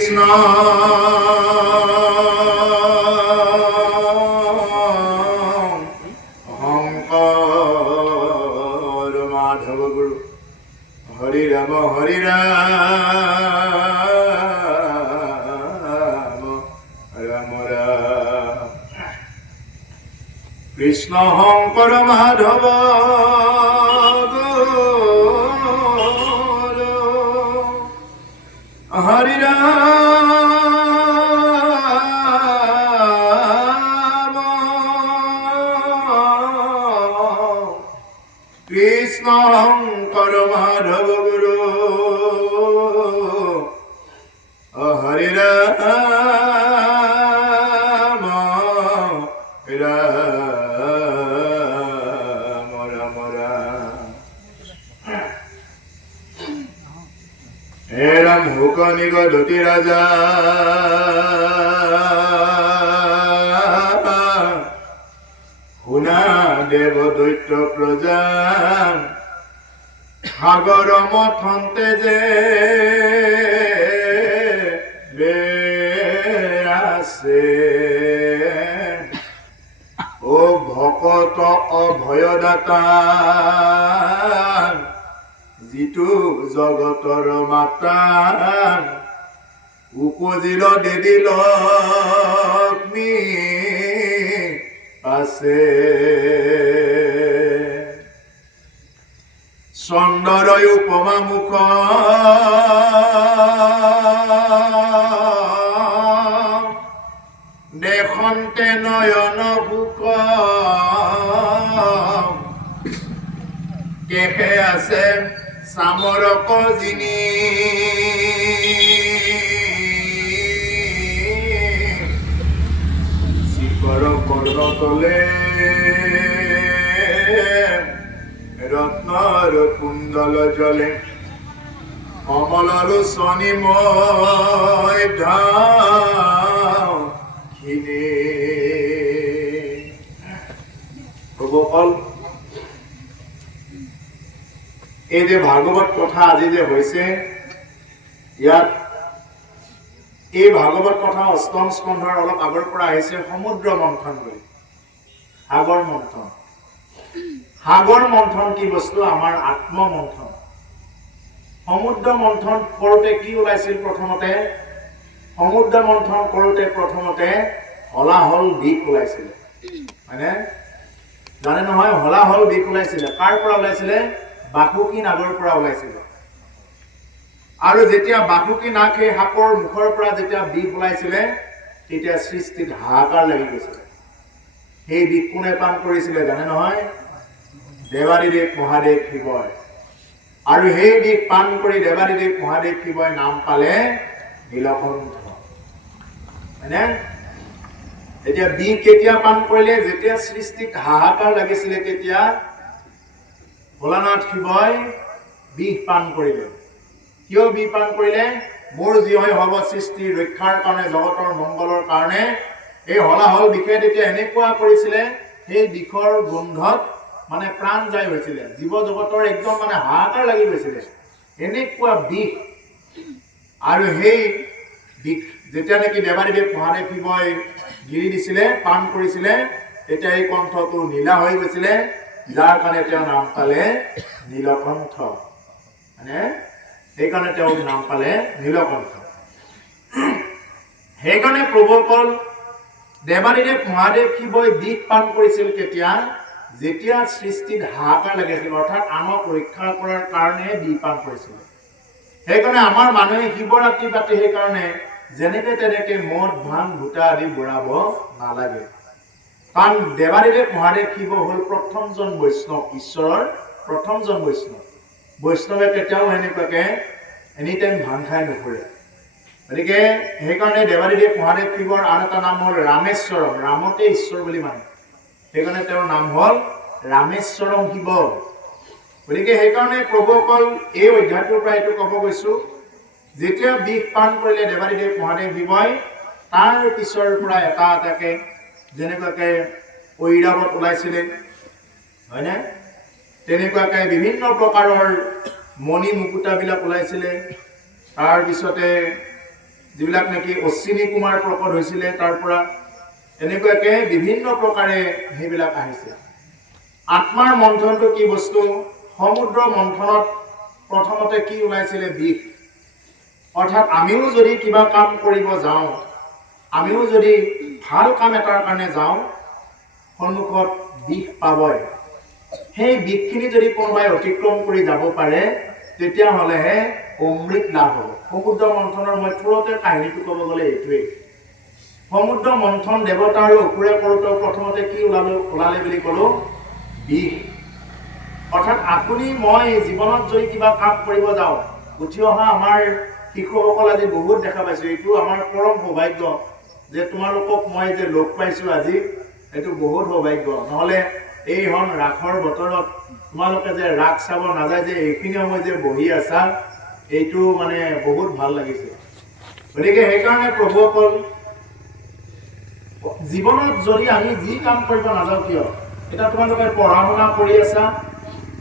কৃষ্ণ শংকৰ মাধৱ গুৰু হৰি ৰাম ৰাম ৰাম কৃষ্ণ শংকৰ মাধৱ হৰি ৰাম কৃষ্ণ শংকৰ মাধৱ গুৰু হৰি ৰাম ৰাম ৰাম হে ৰাম হুকনি গদতি ৰাজা শুনা দেৱ দৈত্য প্ৰজা সাগৰ মথন্তে যে আছে ও ভকত অভয়দাতা যিটো জগতৰ মাতা উপজিল দেৱী লক্ষ্মী আছে চন্দৰয় উপমা মুখ দেখন্তে নয়ন সুখ কেহে আছে চামৰক জিনি শিখৰ পৰ্বতলে ৰত্নৰ কুণ্ডল জলে কমললোচনী মই ধাখিনি প্ৰভুসকল এই যে ভাগৱত কথা আজি যে হৈছে ইয়াত এই ভাগৱত কথা অষ্টম স্কন্ধৰ অলপ আগৰ পৰা আহিছে সমুদ্ৰ মন্থন বুলি সাগৰ মন্থন সাগৰ মন্থন কি বস্তু আমাৰ আত্ম মন্থন সমুদ্ৰ মন্থন কৰোঁতে কি ওলাইছিল প্ৰথমতে সমুদ্ৰ মন্থন কৰোঁতে প্ৰথমতে হলাহল বিষ ওলাইছিলে মানে জানে নহয় হলাহল বিষ ওলাইছিলে কাৰ পৰা ওলাইছিলে বাসুকী নাগৰ পৰা ওলাইছিলে আৰু যেতিয়া বাসুকী নাগ সেই সাপৰ মুখৰ পৰা যেতিয়া বিষ ওলাইছিলে তেতিয়া সৃষ্টিত হাহাকাৰ লাগি গৈছিলে সেই বিষ কোনে পান কৰিছিলে জানে নহয় দেৱাদিদেৱ মহাদেৱ শিৱই আৰু সেই বিষ পান কৰি দেৱাদিদেৱ মহাদেৱ শিৱই নাম পালে নীলকণ্ঠ হয়নে এতিয়া বিষ কেতিয়া পান কৰিলে যেতিয়া সৃষ্টিত হাহাকাৰ লাগিছিলে তেতিয়া ভোলানাথ শিৱই বিষ পান কৰিলে কিয় বিষ পান কৰিলে মোৰ যি হয় হ'ব সৃষ্টি ৰক্ষাৰ কাৰণে জগতৰ মংগলৰ কাৰণে এই হলাহল বিষে তেতিয়া এনেকুৱা কৰিছিলে সেই বিষৰ গোন্ধত মানে প্ৰাণ যায় হৈছিলে জীৱ জগতৰ একদম মানে হাহাকাৰ লাগি গৈছিলে এনেকুৱা বিষ আৰু সেই বিষ যেতিয়া নেকি দেৱাদিদেৱ মহাদেৱ শিৱই গিৰি দিছিলে পান কৰিছিলে তেতিয়া এই কণ্ঠটো নীলা হৈ গৈছিলে যাৰ কাৰণে তেওঁ নাম পালে নীলকণ্ঠ মানে সেইকাৰণে তেওঁ নাম পালে নীলকণ্ঠ সেইকাৰণে প্ৰভুসকল দেৱাদিদেৱ মহাদেৱ শিৱই বিষ পান কৰিছিল কেতিয়া যেতিয়া সৃষ্টিত হাহাকাৰ লাগিছিল অৰ্থাৎ আনক ৰক্ষা কৰাৰ কাৰণে বিষ পান কৰিছিল সেইকাৰণে আমাৰ মানুহে শিৱৰাত্ৰি পাতি সেইকাৰণে যেনেকে তেনেকে মদ ভাং ভূতা আদি বুঢ়াব নালাগে কাৰণ দেৱাদিদেৱ মহাদেৱ শিৱ হ'ল প্ৰথমজন বৈষ্ণৱ ঈশ্বৰৰ প্ৰথমজন বৈষ্ণৱে কেতিয়াও এনেকুৱাকে এনিটাইম ভাং খাই নুফুৰে গতিকে সেইকাৰণে দেৱাদিদেৱ মহাদেৱ শিৱৰ আন এটা নাম হ'ল ৰামেশ্বৰম ৰামতে ঈশ্বৰ বুলি মানে সেইকাৰণে তেওঁৰ নাম হ'ল ৰামেশ্বৰম শিৱ গতিকে সেইকাৰণে প্ৰভুসকল এই অধ্যায়টোৰ পৰা এইটো ক'ব গৈছো যেতিয়া বিষ পান কৰিলে দেৱাদিদেৱ মহাদেৱ শিৱই তাৰ পিছৰ পৰা এটা এটাকে যেনেকুৱাকে ঐৰাৱত ওলাইছিলে হয়নে তেনেকুৱাকে বিভিন্ন প্ৰকাৰৰ মণি মুকুতাবিলাক ওলাইছিলে তাৰ পিছতে যিবিলাক নেকি অশ্বিনী কুমাৰ প্ৰকট হৈছিলে তাৰ পৰা এনেকুৱাকে বিভিন্ন প্ৰকাৰে সেইবিলাক আহিছে। আত্মাৰ মন্থনটো কি বস্তু? সমুদ্ৰ মন্থনত প্ৰথমতে কি ওলাইছিলে? বিষ। অৰ্থাৎ আমিও যদি কিবা কাম কৰিব যাওঁ, আমিও যদি ভাল কাম এটাৰ কাৰণে যাওঁ, সন্মুখত বিষ পাবই। সেই বিষখিনি যদি কোনোবাই অতিক্ৰম কৰি যাব পাৰে, তেতিয়াহ'লেহে অমৃত লাভ হ'ব। সমুদ্ৰ মন্থনৰ মই থোৰতে কাহিনীটো ক'ব গ'লে এইটোৱেই। সমুদ্ৰ মন্থন দেৱতা আৰু অসুৰে কৰোঁতে প্ৰথমতে কি ওলালে বুলি ক'লো? বিষ। অৰ্থাৎ আপুনি মই জীৱনত যদি কিবা কাম কৰিব যাওঁ, উঠি অহা আমাৰ শিশুসকল আজি বহুত দেখা পাইছোঁ। এইটো আমাৰ পৰম সৌভাগ্য যে তোমালোকক মই যে লগ পাইছোঁ আজি, এইটো বহুত সৌভাগ্য। নহ'লে এইখন ৰাসৰ বতৰত তোমালোকে যে ৰাস চাব নাযায় যে এইখিনি সময় যে বহি আছা, এইটো মানে বহুত ভাল লাগিছে। গতিকে সেইকাৰণে প্ৰভুসকল, জীৱনত যদি আমি যি কাম কৰিব নাযাওঁ কিয়, এতিয়া তোমালোকে পঢ়া শুনা কৰি আছা,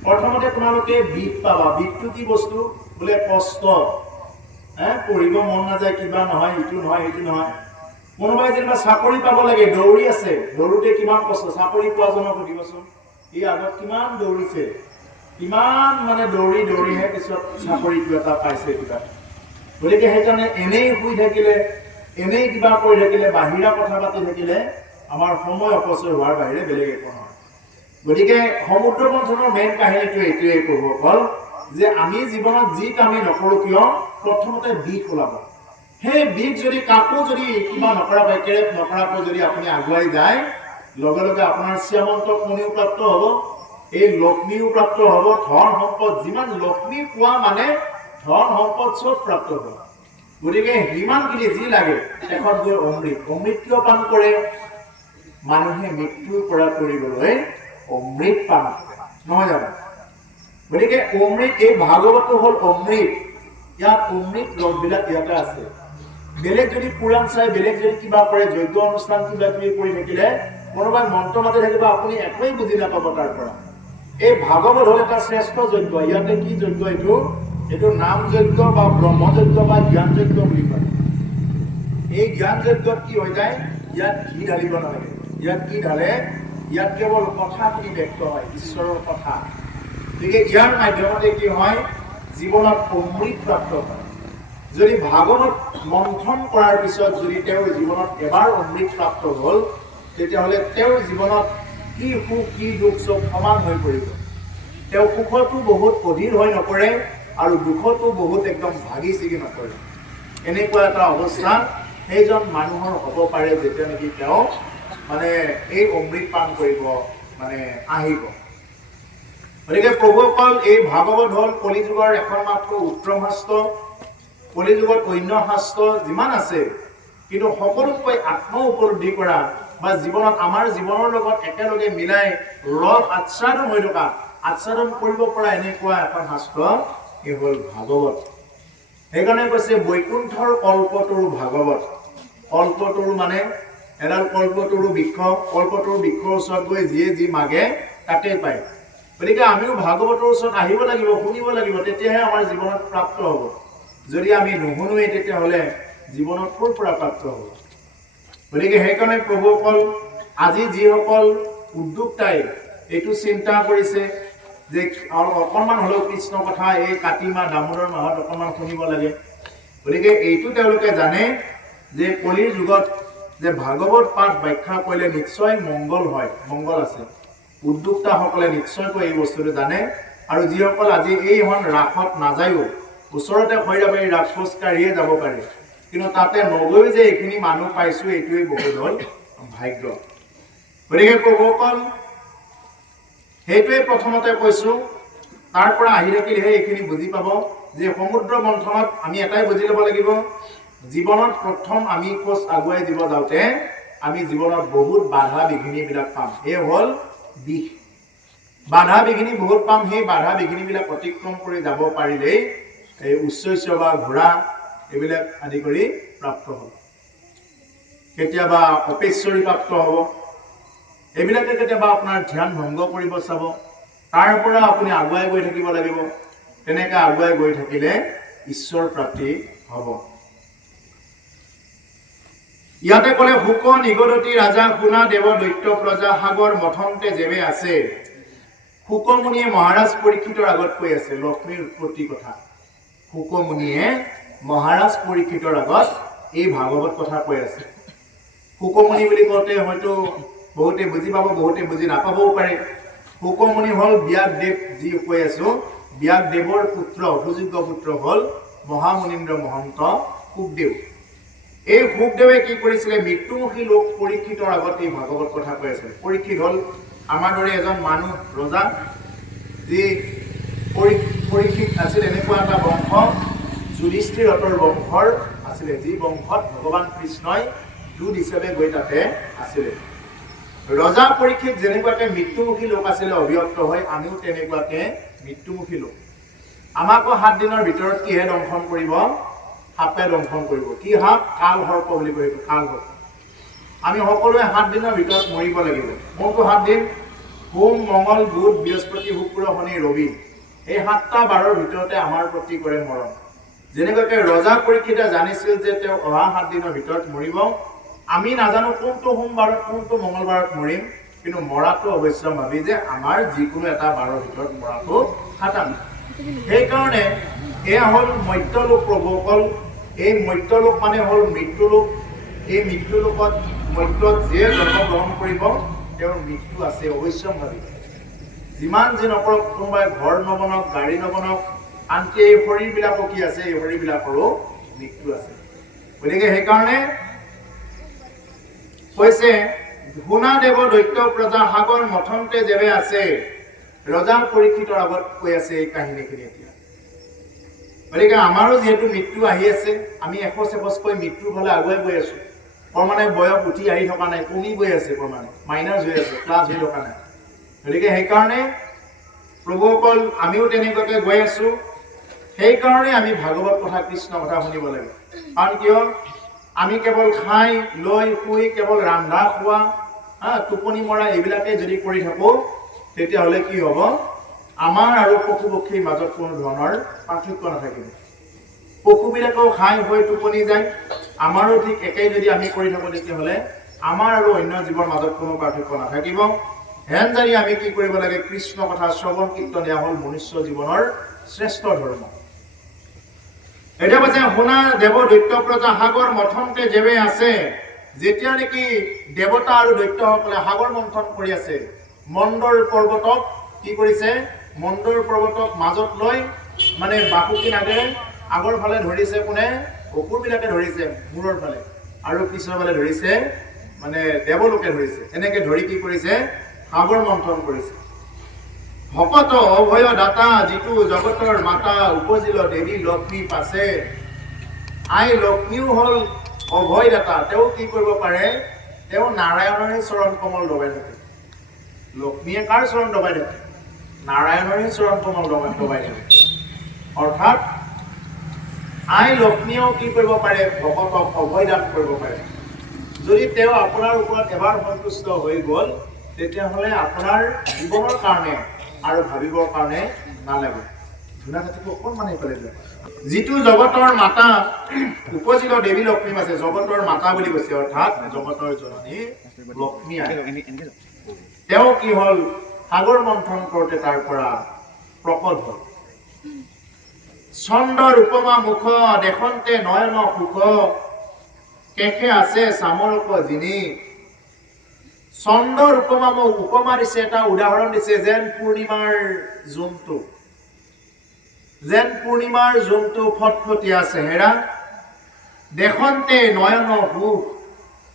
প্ৰথমতে তোমালোকে বিষ পাবা। বিষটো কি বস্তু? বোলে কষ্ট। পঢ়িব মন নাযায়, কিবা নহয়, ইটো নহয়, সেইটো নহয়। কোনোবাই যেনিবা চাকৰি পাব লাগে, দৌৰি আছে, দৌৰোতে কিমান কষ্ট। চাকৰি পোৱাজনক সুধিবচোন, ই আগত কিমান দৌৰিছে, কিমান মানে দৌৰিহে পিছত চাকৰিটো এটা পাইছে কিবা। গতিকে সেইকাৰণে এনেই শুই থাকিলে, এনেই কিবা কৰি থাকিলে, বাহিৰা কথা পাতি থাকিলে আমাৰ সময় অপচয় হোৱাৰ বাহিৰে বেলেগ একো নহয়। গতিকে সমুদ্ৰ মন্থনৰ মেইন কাহিনীটো এইটোৱেই প্ৰভুসকল, যে আমি জীৱনত যি কামেই নকৰোঁ কিয়, প্ৰথমতে বিষ ওলাব। সেই বিষ যদি কাকো যদি কিবা নকৰাকৈ, কেৰেপ নকৰাকৈ যদি আপুনি আগুৱাই যায়, লগে লগে আপোনাৰ শ্যামন্তক মণিও প্ৰাপ্ত হ'ব, এই লক্ষ্মীও প্ৰাপ্ত হ'ব, ধন সম্পদ, যিমান লক্ষ্মী পোৱা মানে ধন সম্পদ চব প্ৰাপ্ত হ'ব। গতিকে সিমানখিনি যি লাগে শেষত গৈ অমৃত। অমৃত কিয় পান কৰে? মানুহে মৃত্যুৰ পৰা কৰিবলৈ অমৃত পান কৰে, নহয় জানো? গতিকে অমৃত, এই ভাগৱতটো হ'ল অমৃত। ইয়াত অমৃত লগবিলাক ইয়াতে আছে। বেলেগ যদি পুৰাণ চাই, বেলেগ যদি কিবা কৰে, যজ্ঞ অনুষ্ঠান কিবা কিবি কৰি থাকিলে, কোনোবাই মন্ত্ৰ মাতি থাকিব, আপুনি একোৱেই বুজি নাপাব তাৰ পৰা। এই ভাগৱত হ'ল এটা শ্ৰেষ্ঠ যজ্ঞ। ইয়াতে কি যজ্ঞ? এইটো নাম যজ্ঞ বা ব্ৰহ্ম যজ্ঞ বা জ্ঞান যজ্ঞ বুলি কয়। এই জ্ঞান যজ্ঞত কি হৈ যায়? ইয়াত ঘি ঢালিব নালাগে। ইয়াত কি ঢালে? ইয়াত কেৱল কথাখিনি ব্যক্ত হয়, ঈশ্বৰৰ কথা। গতিকে ইয়াৰ মাধ্যমতে কি হয়? জীৱনত অমৃত প্ৰাপ্ত হয়। যদি ভাগৱত মন্থন কৰাৰ পিছত যদি তেওঁৰ জীৱনত এবাৰ অমৃত প্ৰাপ্ত হ'ল, তেতিয়াহ'লে তেওঁৰ জীৱনত কি সুখ কি দুখ চব সমান হৈ পৰিব। তেওঁ সুখতো বহুত অধীৰ হৈ নপৰে আৰু দুখতো বহুত একদম ভাগি ছিগি নপৰে। এনেকুৱা এটা অৱস্থা সেইজন মানুহৰ হ'ব পাৰে যেতিয়া নেকি তেওঁ মানে এই অমৃত পান কৰিব মানে আহিব। গতিকে প্ৰভুসকল, এই ভাগৱত হ'ল কলিযুগৰ এখন মাত্ৰ উত্তম শাস্ত্ৰ। কলিযুগত অন্য শাস্ত্ৰ যিমান আছে, কিন্তু সকলোতকৈ আত্ম উপলব্ধি কৰা বা জীৱনত আমাৰ জীৱনৰ লগত একেলগে মিলাই ৰস আচ্ছাদন হৈ থকা, আচ্ছাদন কৰিব পৰা এনেকুৱা এখন শাস্ত্ৰ, এই হ'ল ভাগৱত। সেইকাৰণে কৈছে বৈকুণ্ঠৰ কল্পতৰু ভাগৱত। কল্পতৰু মানে এডাল কল্পতৰু বৃক্ষ, কল্পতৰু বৃক্ষৰ ওচৰত গৈ যিয়ে যি মাগে তাকেই পায়। গতিকে আমিও ভাগৱতৰ ওচৰত আহিব লাগিব, শুনিব লাগিব, তেতিয়াহে আমাৰ জীৱনত প্ৰাপ্ত হ'ব। যদি আমি নুশুনোৱেই তেতিয়াহ'লে জীৱনত ক'ৰ পৰা প্ৰাপ্ত হ'ব? গতিকে সেইকাৰণে প্ৰভুসকল, আজি যিসকল উদ্যোক্তাই এইটো চিন্তা কৰিছে যে অকণমান হ'লেও কৃষ্ণ কথা এই কাতি মাহ দামোদৰ মাহত অকণমান শুনিব লাগে, গতিকে এইটো তেওঁলোকে জানে যে কলিৰ যুগত যে ভাগৱত পাঠ ব্যাখ্যা কৰিলে নিশ্চয় মংগল হয়, মংগল আছে। উদ্যোক্তাসকলে নিশ্চয়কৈ এই বস্তুটো জানে। আৰু যিসকল আজি এইখন ৰাসত নাযায়ো, ওচৰতে খৈৰাবাৰী ৰাস খোজ কাঢ়িয়ে যাব পাৰে, কিন্তু তাতে নগৈ যে এইখিনি মানুহ পাইছোঁ, এইটোৱেই বহুত হ'ল ভাগ্য। গতিকে প্ৰভুসকল, সেইটোৱে প্ৰথমতে কৈছোঁ। তাৰ পৰা আহি থাকিলেহে এইখিনি বুজি পাব যে সমুদ্ৰ মন্থনত আমি এটাই বুজি ল'ব লাগিব, জীৱনত প্ৰথম আমি খোজ আগুৱাই দিব যাওঁতে আমি জীৱনত বহুত বাধা বিঘিনিবিলাক পাম। এই হ'ল বিষ। বাধা বিঘিনি বহুত পাম। সেই বাধা বিঘিনিবিলাক অতিক্ৰম কৰি যাব পাৰিলেই এই উচ্চস্য বা ঘোঁৰা এইবিলাক আদি কৰি প্ৰাপ্ত হ'ব। কেতিয়াবা অপেশ্বৰী প্ৰাপ্ত হ'ব। এইবিলাকে কেতিয়াবা আপোনাৰ ধ্যান ভংগ কৰিব চাব। তাৰ পৰা আপুনি আগুৱাই গৈ থাকিব লাগিব। তেনেকৈ আগুৱাই গৈ থাকিলে ঈশ্বৰ প্ৰাপ্তি হ'ব। ইয়াতে ক'লে শুক নিগদতী ৰাজা শুনা দেৱ দৈত্য প্ৰজা সাগৰ মথন্তে যেবে আছে। শুকমুনিয়ে মহাৰাজ পৰীক্ষিতৰ আগত কৈ আছে লক্ষ্মীৰ উৎপত্তিৰ কথা। শুকমুনিয়ে মহাৰাজ পৰীক্ষিতৰ আগত এই ভাগৱত কথা কৈ আছে। শুকমুনি বুলি কওঁতে হয়তো বহুতে বুজি পাব, বহুতে বুজি নাপাবও পাৰে। শুকমুনি হ'ল ব্যাসদেৱ, যি কৈ আছো ব্যাসদেৱৰ পুত্ৰ, সুযোগ্য পুত্ৰ হ'ল মহামুনীন্দ্ৰ মহন্ত শুকদেৱ। এই শুকদেৱে কি কৰিছিলে, মৃত্যুমুখী লোক পৰীক্ষিতৰ আগত এই ভাগৱত কথা কৈ আছিল। পৰীক্ষিত হ'ল আমাৰ দৰে এজন মানুহ, ৰজা, যি পৰীক্ষিত আছিল এনেকুৱা এটা বংশ, যুধিষ্ঠিৰতৰ বংশৰ আছিলে, যি বংশত ভগৱান কৃষ্ণই দূত হিচাপে গৈ তাতে আছিলে। ৰজা পৰীক্ষিত যেনেকুৱাকে মৃত্যুমুখী লোক আছিলে অভিযুক্ত হৈ, আমিও তেনেকুৱাকে মৃত্যুমুখী লোক। আমাকো 7 দিনৰ ভিতৰত কিহে দংশন কৰিব? সাপে দংশন কৰিব। কি সাপ? কাল সৰ্প বুলি কয়, কাল সৰ্প। আমি সকলোৱে 7 দিনৰ ভিতৰত মৰিব লাগিব। কোনটো 7 দিন? সোম, মঙল, বুধ, বৃহস্পতি, শুক্ৰ, শনি, ৰবি। এই 7টা বাৰৰ ভিতৰতে আমাৰ প্ৰতি কৰে মৰণ। যেনেকুৱাকে ৰজা পৰীক্ষিতে জানিছিল যে তেওঁ অহা 7 দিনৰ ভিতৰত মৰিব, আমি নাজানো কোনটো সোমবাৰত কোনটো মঙলবাৰত মৰিম, কিন্তু মৰাটো অৱশ্য ভাবি যে আমাৰ যিকোনো এটা বাৰৰ ভিতৰত মৰাটো খাটাং। সেইকাৰণে এয়া হ'ল মৰ্ত্যলোক প্ৰভুসকল। এই মৰ্ত্যলোক মানে হ'ল মৃত্যুলোক। এই মৃত্যুলোকত মৰ্ত্যত যিয়ে জন্মগ্ৰহণ কৰিব তেওঁৰ মৃত্যু আছে অৱশ্যম্ভাৱী। যিমান যি নকৰক, কোনোবাই ঘৰ নবনাওক, গাড়ী নবনাওক, আনকি এই শৰীৰবিলাকো কি আছে, এই শৰীৰবিলাকৰো মৃত্যু আছে। গতিকে সেইকাৰণে কৈছে শুনা দেৱ দৈত্য প্ৰজা সাগৰ মথন্তে যেবে আছে। ৰজা পৰীক্ষিতৰ আগত কৈ আছে এই কাহিনীখিনি। এতিয়া গতিকে আমাৰো যিহেতু মৃত্যু আহি আছে, আমি এখোজ মৃত্যুৰ ফালে আগুৱাই গৈ আছো। ক্ৰমানে বয়স উঠি আহি থকা নাই, কমি গৈ আছে, ক্ৰমানে মাইনাছ হৈ আছে, প্লাছ হৈ থকা নাই। গতিকে সেইকাৰণে প্ৰভুসকল আমিও তেনেকুৱাকে গৈ আছো। সেইকাৰণে আমি ভাগৱত কথা, কৃষ্ণ কথা শুনিব লাগে। কাৰণ কিয়? আমি কেৱল খাই লৈ শুই কেৱল ৰান্ধা খোৱা, টোপনি মৰা এইবিলাকে যদি কৰি থাকো, তেতিয়াহ'লে কি হ'ব? আমাৰ আৰু পশু পক্ষীৰ মাজত কোনো ধৰণৰ পাৰ্থক্য নাথাকিব। পশুবিলাকেও খাই হৈ টোপনি যায়, আমাৰো ঠিক একেই যদি আমি কৰি থাকো, তেতিয়াহ'লে আমাৰ আৰু অন্য জীৱৰ মাজত কোনো পাৰ্থক্য নাথাকিব। হেন জানি আমি কি কৰিব লাগে? কৃষ্ণ কথা শ্ৰৱণ কীৰ্তন, এয়া হ'ল মনুষ্য জীৱনৰ শ্ৰেষ্ঠ ধৰ্ম। এতিয়া কৈছে শুনা দেৱ দৈত্য প্ৰজা সাগৰ মথন্তে যেবে আছে। যেতিয়া নেকি দেৱতা আৰু দৈত্যসকলে সাগৰ মন্থন কৰি আছে, মন্দৰ পৰ্বতক কি কৰিছে? মন্দৰ পৰ্বতক মাজত লৈ, মানে বাসুকী নাগেৰে আগৰ ফালে ধৰিছে কোনে? অসুৰবিলাকে ধৰিছে মূৰৰ ফালে, আৰু পিছৰ ফালে ধৰিছে মানে দেৱলোকে ধৰিছে। এনেকে ধৰি কি কৰিছে? সাগৰ মন্থন কৰিছে। ভকত অভয় দাতা, যিটো জগতৰ মাতা, উপজিল দেৱী লক্ষ্মী পাছে। আই লক্ষ্মীও হ'ল অভয় দাতা। তেওঁ কি কৰিব পাৰে? তেওঁ নাৰায়ণৰে চৰণ কমল দবাই থাকে। লক্ষ্মীয়ে কাৰ চৰণ দবাই থাকে? নাৰায়ণৰে চৰণ কমল দবাই থাকে। অৰ্থাৎ আই লক্ষ্মীয়েও কি কৰিব পাৰে? ভকতক অভয় দান কৰিব পাৰে। যদি তেওঁ আপোনাৰ ওপৰত এবাৰ সন্তুষ্ট হৈ গ'ল, তেতিয়াহ'লে আপোনাৰ জীৱনৰ কাৰণে আৰু ভাবিবৰ কাৰণে নালাগে। ধুনা জাতিটো অকণমান এইফালে যায়। যিটো জগতৰ মাতা, উপজিত দেৱী লক্ষ্মী আছে, জগতৰ মাতা বুলি কৈছে, অৰ্থাৎ জগতৰ জননী লক্ষ্মী। তেওঁ কি হ'ল? সাগৰ মন্থন কৰোঁতে তাৰ পৰা প্ৰকট হ'ল। চন্দৰ উপমা মুখ, দেখন্তে নয়ন সুখ, কেশে আছে চামৰক জিনি। চন্দৰ উপমা দিছে, এটা উদাহৰণ দিছে, যেন পূৰ্ণিমাৰ জোনটো, ফটফটীয়া চেহেৰা, দেখন্তে নয়ন সুখ,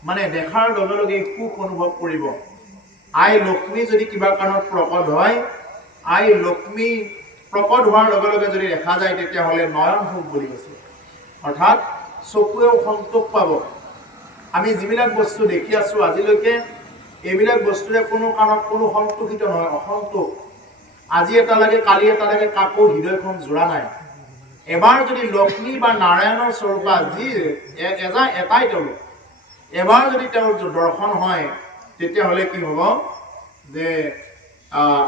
মানে দেখাৰ লগে লগে সুখ অনুভৱ কৰিব। আই লক্ষ্মী যদি কিবা কাৰণত প্ৰকট হয়, আই লক্ষ্মী প্ৰকট হোৱাৰ লগে লগে যদি দেখা যায়, তেতিয়াহ'লে নয়ন সুখ বুলি কৈছে। অৰ্থাৎ চকুৱেও সন্তোষ পাব। আমি যিবিলাক বস্তু দেখি আছো আজিলৈকে, এইবিলাক বস্তুৰে কোনো কাৰণত কোনো সন্তোষিত নহয়, অসন্তোষ। আজি এটা লাগে, কালি এটা লাগে, কাকো হৃদয়খন জোৰা নাই। এবাৰ যদি লক্ষ্মী বা নাৰায়ণৰ স্বৰূপা, যি এটাই তেওঁলোক, এবাৰ যদি তেওঁৰ দৰ্শন হয়, তেতিয়াহ'লে কি হ'ব? যে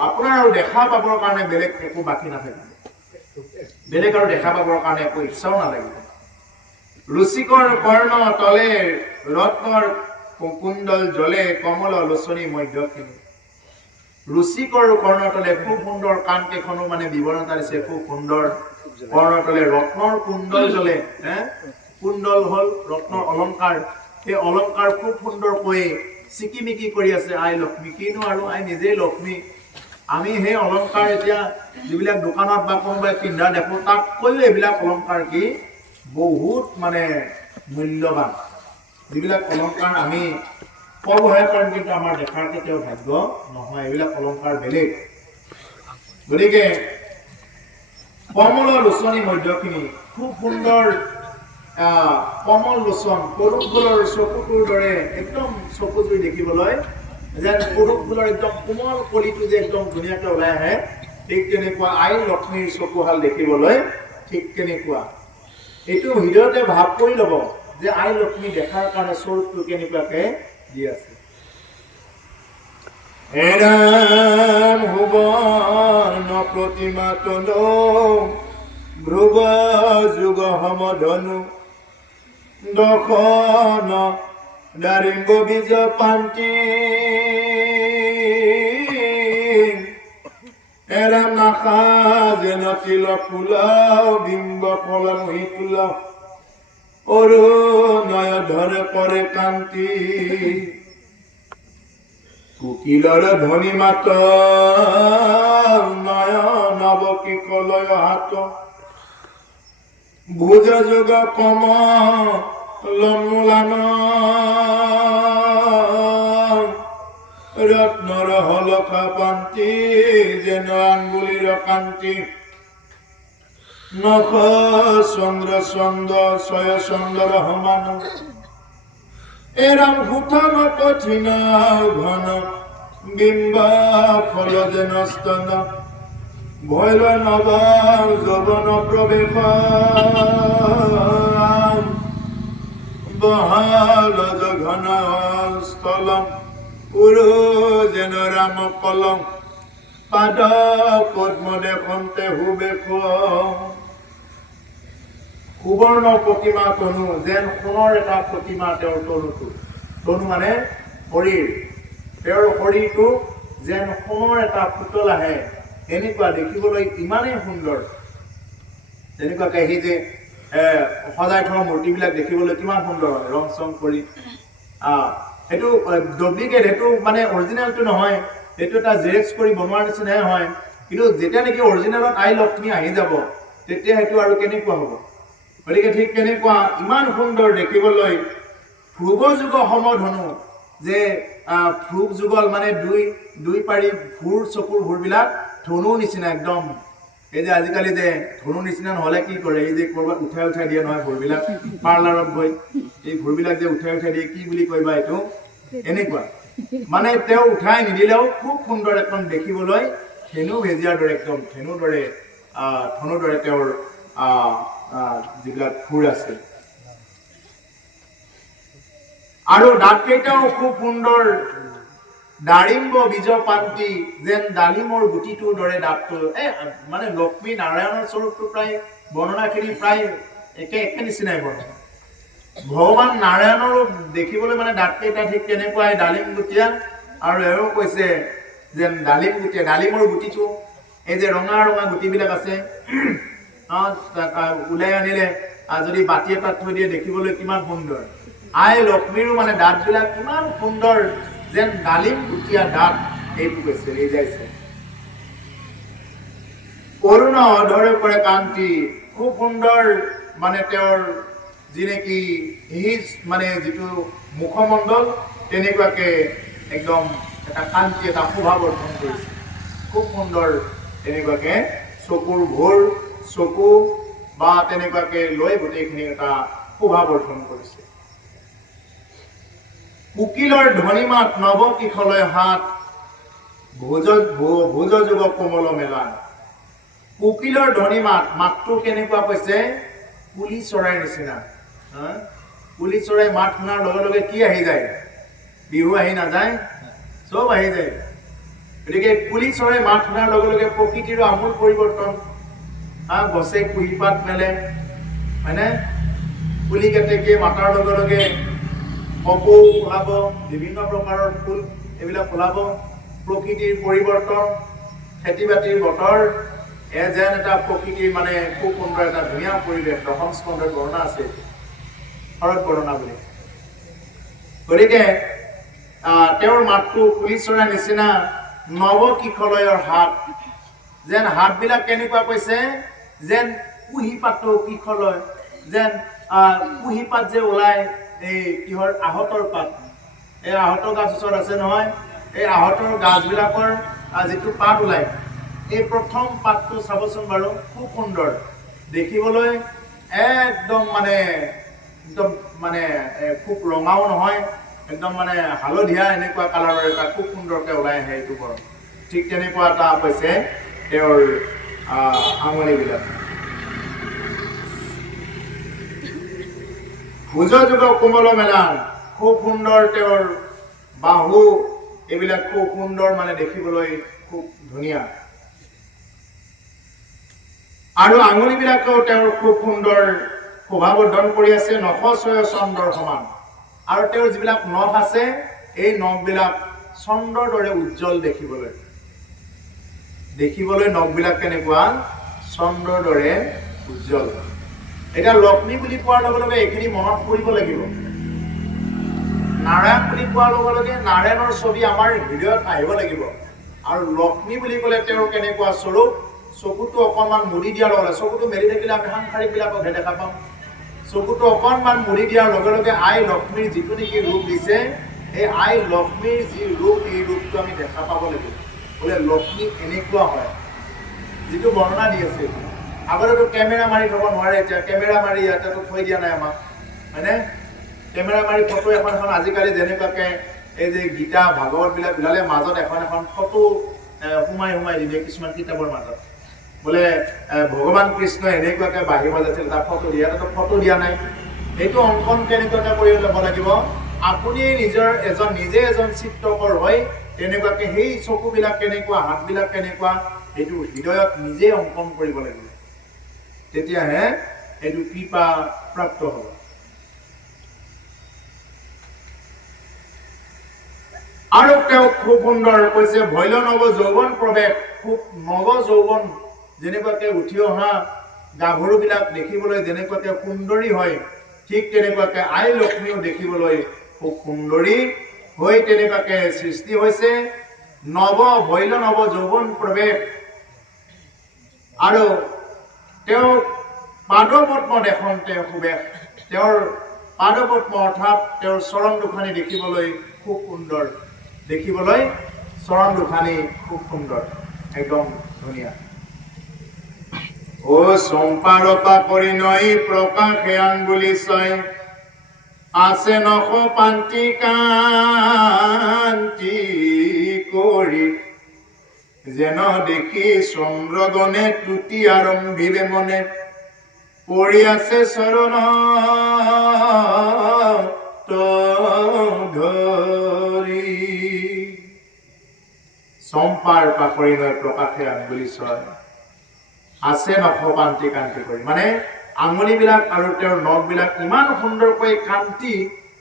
আপোনাৰ আৰু দেখা পাবৰ কাৰণে বেলেগ একো বাকী নাথাকিব, বেলেগ আৰু দেখা পাবৰ কাৰণে একো ইচ্ছাও নালাগিব। ৰুচিকৰ কৰ্ণ তলে ৰত্নৰ কুণ্ডল জ্বলে কমল লোচনী মধ্যখিনি। ৰুচিকৰ কৰ্ণতলে খুব সুন্দৰ কাণ কেইখনো মানে বিৱৰণতা দিছে, খুব সুন্দৰ। কৰ্ণতলে ৰত্নৰ কুণ্ডল জ্বলে, কুণ্ডল হল ৰত্নৰ অলংকাৰ। সেই অলংকাৰ খুব সুন্দৰকৈ চিকিমিকি কৰি আছে আই লক্ষ্মী। কিনো আৰু আই নিজেই লক্ষ্মী। আমি সেই অলংকাৰ এতিয়া যিবিলাক দোকানত বা কোনোবাই পিন্ধা দেখো, তাতকৈও এইবিলাক অলংকাৰ কি বহুত মানে মূল্যৱান। যিবিলাক অলংকাৰ আমি কবহে পাৰিম, কিন্তু আমাৰ দেখাৰ কেতিয়াও ভাগ্য নহয়। এইবিলাক অলংকাৰ বেলেগ। গতিকে কমল লোচনী মধ্যখিনি, খুব সুন্দৰ কমল লোচন, পদুম ফুলৰ চকুটোৰ দৰে একদম চকুযোৰ দেখিবলৈ যেন পদুম ফুলৰ একদম কোমল কলিটো যে একদম ধুনীয়াকৈ ওলাই আহে, ঠিক তেনেকুৱা আই লক্ষ্মীৰ চকুহাল দেখিবলৈ ঠিক তেনেকুৱা। এইটো হৃদয়তে ভাৱ কৰি ল'ব যে আই লক্ষ্মী দেখাৰ কাৰণে স্বৰূপটো কেনেকুৱাকে দি আছে। এৰাম ভুৱন প্ৰতিমা তনু ধ্ৰুৱ যুগ সমধনু দখন দাৰিম্ব বীজ পান্তি এৰাম নাখা যেন তিল ফুলাও বিম্ব ফল মুহি তোলাও অৰুণয় ধৰে পৰে কান্তি কুকিলৰ ধ্বনি মাত নয়নব কিকলয় হাত ভুজ যোগ কম লমূলান ৰত্নৰ হলকা পান্তি যেন আঙ্গুলিৰ কান্তি নখ চন্দ্ৰ চন্দ্ৰ ছয় চন্দ্ৰ সমান এৰাম সুথন কঠিন ঘন বিম্বা ফল যেন স্তন ভৈল নব যৌৱন প্ৰৱেশ বহাল ঘন স্থল পুৰু যেন ৰাম কলম পাদ পদ্ম দেখন্তে হুবেশ সুবৰ্ণ প্ৰতিমা তনু, যেন সোণৰ এটা প্ৰতিমা তেওঁৰ তনুটো। তনু মানে শৰীৰ, তেওঁৰ শৰীৰটো যেন সোণৰ এটা পুতল আহে, এনেকুৱা দেখিবলৈ ইমানেই সুন্দৰ। তেনেকুৱাকে সেই যে সজাই থোৱা মূৰ্তিবিলাক দেখিবলৈ কিমান সুন্দৰ হয়, ৰং চং কৰি। সেইটো ডুপ্লিকেট, সেইটো মানে অৰিজিনেলটো নহয়, সেইটো এটা জেৰেক্স কৰি বনোৱাৰ নিচিনাই হয়। কিন্তু যেতিয়া নেকি অৰিজিনেলত আই লক্ষ্মী আহি যাব, তেতিয়া সেইটো আৰু কেনেকুৱা হ'ব। গতিকে ঠিক তেনেকুৱা ইমান সুন্দৰ দেখিবলৈ। ধ্ৰুৱ যুগ সমধনু, যে ধ্ৰুৱ যুগল মানে দুই পাৰি ভুৰ, চকুৰ ভুৰবিলাক ধনুৰ নিচিনা একদম। এই যে আজিকালি যে ধনুৰ নিচিনা নহ'লে কি কৰে, এই যে ক'ৰবাত উঠাই দিয়ে নহয় ভুৰবিলাক, পাৰ্লাৰত গৈ এই ভুৰবিলাক যে উঠাই দিয়ে, কি বুলি কয় বা এইটো, এনেকুৱা মানে তেওঁ উঠাই নিদিলেও খুব সুন্দৰ এখন দেখিবলৈ, ধেনু ভেজিয়াৰ দৰে, একদম ধেনুৰ দৰে ধনুৰ দৰে তেওঁৰ যিবিলাক ফুৰ আছে। আৰু দাঁত কেইটাও খুব সুন্দৰ, দাৰিম্ব বীজ পান্তি, যেন ডালিমৰ গুটিটোৰ দৰে দাঁতটো। মানে লক্ষ্মী নাৰায়ণৰ স্বৰূপটো প্ৰায় বৰ্ণনাখিনি প্ৰায় একে নিচিনাই বৰ্ণনা। ভগৱান নাৰায়ণৰো দেখিবলৈ মানে দাঁত কেইটা ঠিক তেনেকুৱাই ডালিম গুটিয়া। আৰু এওঁ কৈছে যেন ডালিম গুটিয়া, ডালিমৰ গুটিটো এই যে ৰঙা ৰঙা গুটিবিলাক আছে, ওলাই আনিলে যদি বাতি এটাত থৈ দিয়ে দেখিবলৈ কিমান সুন্দৰ। আই লক্ষ্মীৰো মানে দাঁতবিলাক কিমান সুন্দৰ, যেন ডালিম গুটিয়া দাঁত, এইটো কৈছে এই যাইছে। অৰুণ অধৰে পৰে কান্তি, খুব সুন্দৰ মানে তেওঁৰ যি নেকি মানে যিটো মুখমণ্ডল, তেনেকুৱাকে একদম এটা কান্তি, এটা শোভা বৰ্ধন কৰিছে। খুব সুন্দৰ তেনেকুৱাকে চকুৰ ভোৰ, চকু বা তেনেকুৱাকে লৈ গোটেইখিনি এটা শোভা বৰ্ধন কৰিছে। কুকিলৰ ধ্বনি মাত নৱ কিশলয় হাত ভোজ যুগ কোমল মেলা। কুকিলৰ ধ্বনি মাতটো কেনেকুৱা কৈছে, কুলি চৰাইৰ নিচিনা। কুলি চৰাই মাত শুনাৰ লগে লগে কি আহি যায়, বিহু আহি নাযায়, চব আহি যায়। গতিকে কুলি চৰাই মাত শুনাৰ লগে লগে প্ৰকৃতিৰো আমূল পৰিৱৰ্তন। গছে কুঁহিপাত মেলে, হয়নে? কুলি কেতেকী মাতাৰ লগে লগে কপৌ ওলাব, বিভিন্ন প্ৰকাৰৰ ফুল এইবিলাক ওলাব, প্ৰকৃতিৰ পৰিৱৰ্তন, খেতি বাতিৰ বতৰ, যেন এটা প্ৰকৃতিৰ মানে খুব সুন্দৰ এটা ধুনীয়া পৰিৱেশ। দশম স্কন্ধৰ বৰ্ণনা আছে, শৰৎ বৰ্ণনা বুলি। গতিকে তেওঁৰ মাতটো কুলি চৰাইৰ নিচিনা, নৱ কিশলয়ৰ হাত, যেন হাতবিলাক কেনেকুৱা কৈছে, যেন কুঁহিপাতৰ কিশলয়, যেন কুঁহিপাত যে ওলাই এই কিহৰ আহঁতৰ পাত, এই আহঁতৰ গাছ ওচৰত আছে নহয়, এই আহঁতৰ গাছবিলাকৰ যিটো পাত ওলাই, এই প্ৰথম পাতটো চাবচোন বাৰু, খুব সুন্দৰ দেখিবলৈ, একদম মানে খুব ৰঙাও নহয়, একদম মানে হালধীয়া এনেকুৱা কালাৰৰ এটা খুব সুন্দৰকৈ ওলাই আহে এইটো বৰণ। ঠিক তেনেকুৱা এটা কৈছে তেওঁৰ আঙুলিবিলাক। ভুজ যুগ কোমল মেলান, খুব সুন্দৰ তেওঁৰ বাহু, এইবিলাক খুব সুন্দৰ মানে দেখিবলৈ খুব ধুনীয়া। আৰু আঙুলিবিলাকেও তেওঁৰ খুব সুন্দৰ শোভাবৰ্ধন কৰি আছে, নখছয় চন্দ্ৰৰ সমান। আৰু তেওঁৰ যিবিলাক নখ আছে, এই নখবিলাক চন্দ্ৰৰ দৰে উজ্জ্বল দেখিবলৈ। নখবিলাক কেনেকুৱা, চন্দ্ৰৰ দৰে উজ্জ্বল। এতিয়া লক্ষ্মী বুলি কোৱাৰ লগে লগে এইখিনি মনত পৰিব লাগিব। নাৰায়ণ বুলি কোৱাৰ লগে লগে নাৰায়ণৰ ছবি আমাৰ হৃদয়ত আহিব লাগিব। আৰু লক্ষ্মী বুলি ক'লে তেওঁৰ কেনেকুৱা স্বৰূপ, চকুটো অকণমান মুদি দিয়াৰ লগে লগে, চকুটো মেলি থাকিলে আমি সাংসাৰিকবিলাককহে দেখা পাম। চকুটো অকণমান মুদি দিয়াৰ লগে লগে আই লক্ষ্মীৰ যিটো নেকি ৰূপ দিছে, এই আই লক্ষ্মীৰ যি ৰূপ, এই ৰূপটো আমি দেখা পাব লাগিব। বোলে লক্ষ্মী এনেকুৱা হয়, যিটো বৰ্ণনা দি আছে। আগতেতো কেমেৰা মাৰি থব নোৱাৰে, এতিয়া কেমেৰা মাৰি ইয়াতেতো থৈ দিয়া নাই আমাক, হয়নে? কেমেৰা মাৰি ফটো এখন আজিকালি যেনেকুৱাকৈ এই যে গীতা ভাগৱতবিলাক ওলালে, মাজত এখন ফটো সোমাই দিয়ে কিছুমান কিতাপৰ মাজত। বোলে ভগৱান কৃষ্ণ এনেকুৱাকৈ বাহিৰ বজাইছিল, তাত ফটো দিয়া, তাতো ফটো দিয়া নাই। এইটো অংকন কেনেকুৱাকৈ কৰি ল'ব লাগিব, আপুনি নিজে এজন চিত্ৰকৰ হয়, তেনেকুৱাকৈ সেই চকুবিলাক কেনেকুৱা, হাতবিলাক কেনেকুৱা, এইটো হৃদয়ত নিজে অংকন কৰিব লাগিব। তেতিয়াহে এইটো কৃপা প্ৰাপ্ত হ'ব। আৰু তেওঁ খুব সুন্দৰ কৈছে, ভৈল নৱ যৌৱন প্ৰৱেশ, খুব নৱ যৌৱন যেনেকুৱাকৈ উঠি অহা গাভৰুবিলাক দেখিবলৈ যেনেকুৱাকৈ সুন্দৰী হয়, ঠিক তেনেকুৱাকৈ আই লক্ষ্মীও দেখিবলৈ খুব সুন্দৰী হৈ তেনেকুৱাকৈ সৃষ্টি হৈছে। ভৈল নৱ যৌৱন প্ৰৱেশ। আৰু তেওঁ পাদপদ্ম দেখোন, তেওঁ সুবেশ, তেওঁৰ পাদপদ্ম অৰ্থাৎ তেওঁৰ চৰণ দুখানি দেখিবলৈ খুব সুন্দৰ, চৰণ দুখানি খুব সুন্দৰ, একদম ধুনীয়া। ও চম্পাৰপা পৰিণয় প্ৰকাশে আঙ্গুলি ছয়, আছে নখ পান্তি কান্তি কৰি, যেন দেখি চন্দ্ৰগণে তুতি আৰম্ভিবে মনে, পৰি আছে চৰণ ধৰি। চম্পাৰ পাখৰি নয় প্ৰকাশে আঙ্গুলি ছয়, আছে নখ পান্তি কান্তি কৰি, মানে আঙুলিবিলাক আৰু তেওঁৰ নখবিলাক ইমান সুন্দৰকৈ কান্তি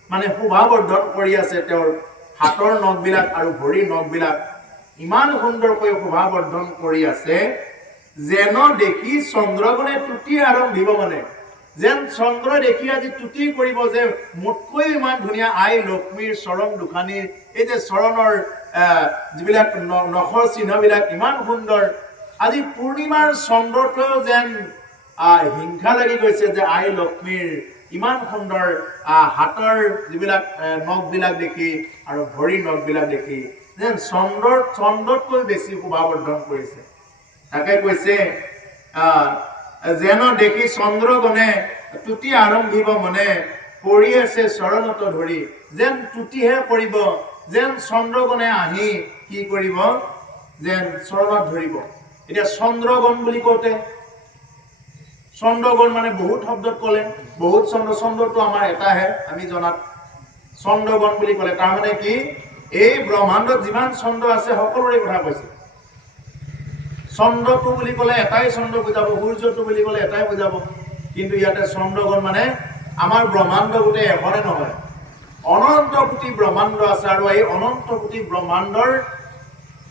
মানে শোভাবৰ্ধন কৰি আছে। তেওঁৰ হাতৰ নখবিলাক আৰু ভৰিৰ নখবিলাক ইমান সুন্দৰকৈ শোভাবৰ্ধন কৰি আছে, যেন দেখি চন্দ্ৰগণে তুতি আৰম্ভিব মানে, যেন চন্দ্ৰ দেখি আজি তুতি কৰিব যে মোতকৈ ইমান ধুনীয়া আই লক্ষ্মীৰ চৰণ দুখানি, এই যে চৰণৰ যিবিলাক নখৰ চিহ্নবিলাক ইমান সুন্দৰ। আজি পূৰ্ণিমাৰ চন্দ্ৰটোৱেও যেন হিংসা লাগি গৈছে যে আই লক্ষ্মীৰ ইমান সুন্দৰ হাতৰ যিবিলাক নখবিলাক দেখি আৰু ভৰিৰ নখবিলাক দেখি, যেন চন্দ্ৰতকৈ বেছি শোভাবৰ্ধন কৰিছে। তাকে কৈছে, যেন দেখি চন্দ্ৰগণে তুতি আৰম্ভিব মনে, পৰি আছে চৰণত ধৰি, যেন তুতিহে কৰিব, যেন চন্দ্ৰগণে আহি কি কৰিব, যেন চৰণত ধৰিব। এতিয়া চন্দ্ৰগণ বুলি কওঁতে, চন্দ্ৰগণ মানে বহুত শব্দত ক'লে, বহুত চন্দ্ৰটো আমাৰ এটাহে আমি জনাত। চন্দ্ৰগণ বুলি ক'লে তাৰমানে কি, এই ব্ৰহ্মাণ্ডত যিমান চন্দ্ৰ আছে সকলোৰে কথা কৈছে। চন্দ্ৰটো বুলি ক'লে এটাই চন্দ্ৰ বুজাব, সূৰ্যটো বুলি ক'লে এটাই বুজাব, কিন্তু ইয়াতে চন্দ্ৰগণ মানে আমাৰ ব্ৰহ্মাণ্ড গোটেই এখনে নহয়, অনন্ত কোটি ব্ৰহ্মাণ্ড আছে, আৰু এই অনন্ত কোটি ব্ৰহ্মাণ্ডৰ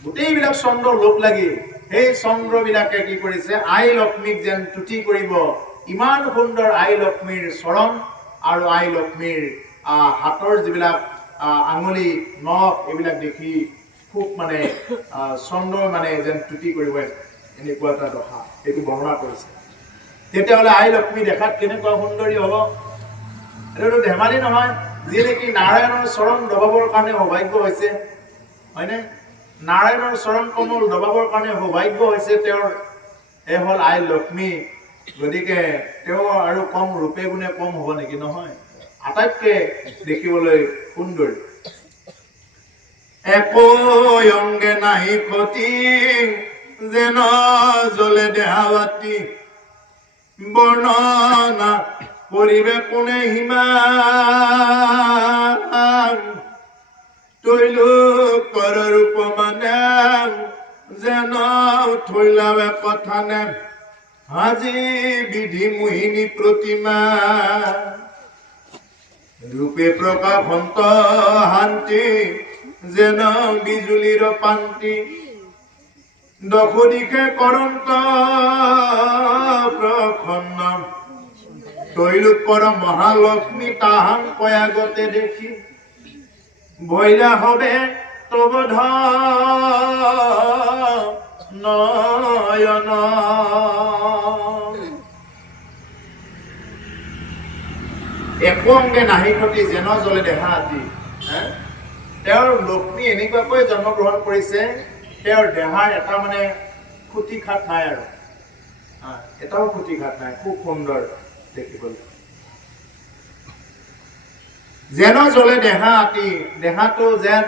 গোটেইবিলাক চন্দ্ৰ লোক লাগি সেই চন্দ্ৰবিলাকে কি কৰিছে, আই লক্ষ্মীক যেন তুতি কৰিব। ইমান সুন্দৰ আই লক্ষ্মীৰ চৰণ আৰু আই লক্ষ্মীৰ হাতৰ যিবিলাক আঙুলি নখ এইবিলাক দেখি খুব মানে চন্দ্ৰ মানে যেন তুতি কৰিব, এনেকুৱা এটা দশা এইটো বৰ্ণনা কৰিছে। তেতিয়াহ'লে আই লক্ষ্মী দেখাত কেনেকুৱা সুন্দৰী হ'ব, এইটোতো ধেমালি নহয়। যি নেকি নাৰায়ণৰ চৰণ দবাবৰ কাৰণে সৌভাগ্য হৈছে, হয়নে? নাৰায়ণৰ চৰণ কমল দবাবৰ কাৰণে সৌভাগ্য হৈছে তেওঁৰ, এই হ'ল আই লক্ষ্মী। গতিকে তেওঁ আৰু কম ৰূপে গুণে কম হ'ব নেকি? নহয়, আটাইতকৈ দেখিবলৈ সুন্দৰ। একোই অংগে নাহি ক্ষতি, যেন জ্বলে দেহাৱাতি, বৰ্ণনা কৰিবে কোনে সিমান, তৈলোকৰ ৰূপ মানে যেন থৈলাৱে কথা নে, আজি বিধি মোহিনী প্ৰতিমা, ৰূপে প্ৰকাশন্ত শান্তি, যেন বিজুলীৰ পান্তি, দশ দিশে কৰন্ত প্ৰখন্ন, তৈলোকৰ মহালক্ষ্মী তাহাং কয়াগতে দেখি, বৈলা হবে তব নয়ন। একো অংগে নাহি ক্ষতি, যেন জ্বলে দেহা আতি। তেওঁৰ লক্ষ্মী এনেকুৱাকৈ জন্মগ্ৰহণ কৰিছে, তেওঁৰ দেহাৰ এটা মানে খুটি খাট নাই, আৰু এটাও খুটি খাট নাই, খুব সুন্দৰ দেখিবলৈ। যেন জ্বলে দেহা আতি, দেহাটো যেন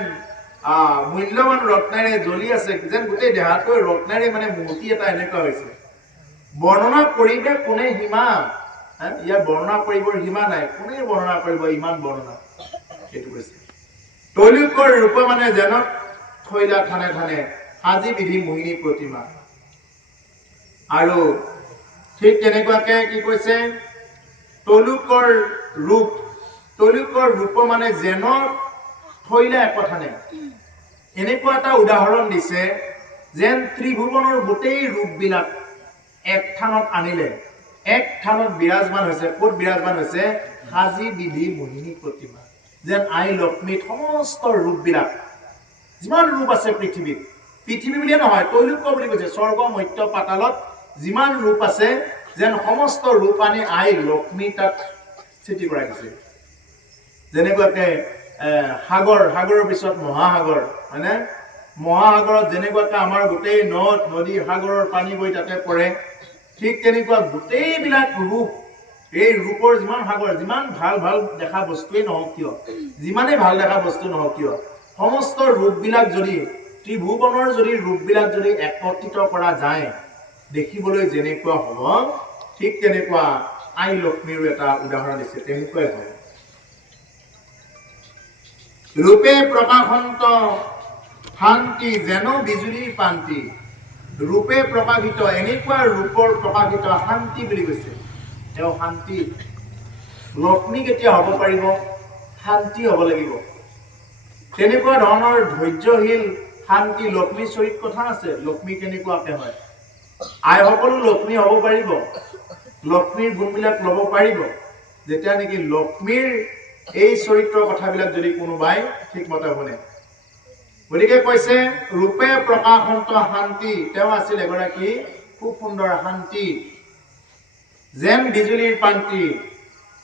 মূল্যৱান ৰত্নেৰে জ্বলি আছে, যেন গোটেই দেহাটো ৰত্নেৰে মানে মূৰ্তি এটা এনেকুৱা হৈছে। বৰ্ণনা কৰিবে কোনে সীমা, ইয়াৰ বৰ্ণনা কৰিবৰ সীমা নাই, কোনে বৰ্ণনা কৰিব ইমান বৰ্ণনা, সেইটো কৈছে। তৈলোকৰ ৰূপ মানে যেন থৈলা থানে থানে, সাজি বিধি মোহিনী প্ৰতিমা। আৰু ঠিক তেনেকুৱাকে কি কৈছে, তৈলোকৰ ৰূপ, তৈলোকৰ ৰূপ মানে যেন থৈলা একথানে, এনেকুৱা এটা উদাহৰণ দিছে যেন ত্ৰিভুৱনৰ গোটেই ৰূপবিলাক এক থানত আনিলে, এক থানত বিৰাজমান হৈছে। ক'ত বিৰাজমান হৈছে? সাজি বিধি মোহিনী প্ৰতিমা। যেন আই লক্ষ্মীত সমস্ত ৰূপবিলাক, যিমান ৰূপ আছে পৃথিৱীত, পৃথিৱী বুলিয়ে নহয়, তৈলোক বুলি কৈছে, স্বৰ্গ মৰ্ত্য পাতালত যিমান ৰূপ আছে, যেন সমস্ত ৰূপ আনি আই লক্ষ্মী তাত স্থিতি কৰাই দিছে। যেনেকুৱাকে সাগৰ, সাগৰৰ পিছত মহাসাগৰ, হয়নে? মহাসাগৰত যেনেকুৱাকে আমাৰ গোটেই নদ নদী সাগৰৰ পানী গৈ তাতে পৰে, ঠিক তেনেকুৱা গোটেইবিলাক ৰূপ, এই ৰূপৰ যিমান সাগৰ, যিমান ভাল ভাল দেখা বস্তুৱেই নহওক কিয়, যিমানেই ভাল দেখা বস্তু নহওক কিয়, সমস্ত ৰূপবিলাক যদি, ত্ৰিভুৱনৰ যদি ৰূপবিলাক যদি একত্ৰিত কৰা যায়, দেখিবলৈ যেনেকুৱা হ'ব, ঠিক তেনেকুৱা আই লক্ষ্মীৰো এটা উদাহৰণ দিছে, তেনেকুৱাই হয়। ৰূপে প্ৰকাশন্ত শান্তি, যেন বিজুলীৰ পান্তি। ৰূপে প্ৰকাশিত, এনেকুৱা ৰূপৰ প্ৰকাশিত শান্তি বুলি কৈছে। তেওঁ শান্তি, লক্ষ্মী কেতিয়া হ'ব পাৰিব? শান্তি হ'ব লাগিব। তেনেকুৱা ধৰণৰ ধৈৰ্যশীল শান্তি লক্ষ্মীৰ চৰিত কথা আছে। লক্ষ্মী কেনেকুৱাকে হয়? আইসকলো লক্ষ্মী হ'ব পাৰিব, লক্ষ্মীৰ গুণবিলাক ল'ব পাৰিব, যেতিয়া নেকি লক্ষ্মীৰ এই চৰিত্ৰৰ কথাবিলাক যদি কোনোবাই ঠিকমতে শুনে। গতিকে কৈছে ৰূপে প্ৰকাশন্ত শান্তি, তেওঁ আছিল এগৰাকী খুব সুন্দৰ শান্তি, যেন বিজুলীৰ পান্তি,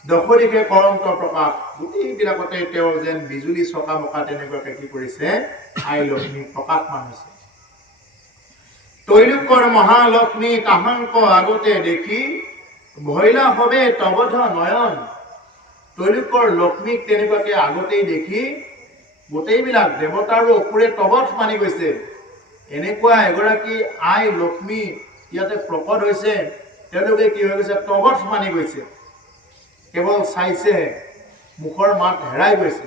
দশ দিশে কৰন্ত প্ৰকাশ, গোটেইবিলাকতে তেওঁ যেন বিজুলী চকামকা তেনেকুৱাকে কি কৰিছে, আই লক্ষ্মী প্ৰকাশমান হৈছে। তৈলোকৰ মহালক্ষ্মী তাহাংক আগতে দেখি, ভৈলা হবে তবধ নয়ন। তৈলোকৰ লক্ষ্মীক তেনেকুৱাকে আগতেই দেখি গোটেইবিলাক দেৱতাৰো অসুৰে তবধ মানি গৈছে। এনেকুৱা এগৰাকী আই লক্ষ্মী ইয়াতে প্ৰকট হৈছে, তেওঁলোকে কি হৈ গৈছে, তবধ মানি গৈছে। কেৱল চাইছেহে, মুখৰ মাত হেৰাই গৈছে।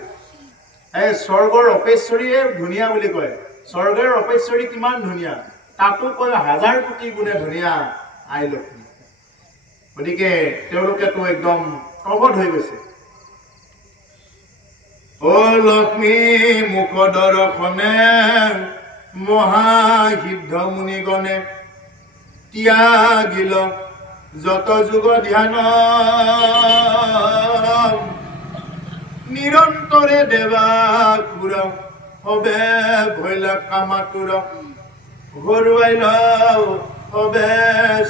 এই স্বৰ্গৰ অপেশ্বৰীয়ে ধুনীয়া বুলি কয়, স্বৰ্গৰ অপেশ্বৰী কিমান ধুনীয়া, তাতো কয় হাজাৰ কোটি গুণে ধুনীয়া আই লক্ষ্মী। গতিকে তেওঁলোকেতো একদম প্ৰবধ হৈ গৈছে। অ লক্ষ্মী মুখ দৰ্শনে মহাসিদ্ধ মুনিগণে ত্যাগিল যত যুগ ধ্যান নিৰন্তৰে দেৱা খুৰ হবে ভৈলা কামাতুৰ ঘৰুৱাইল হবে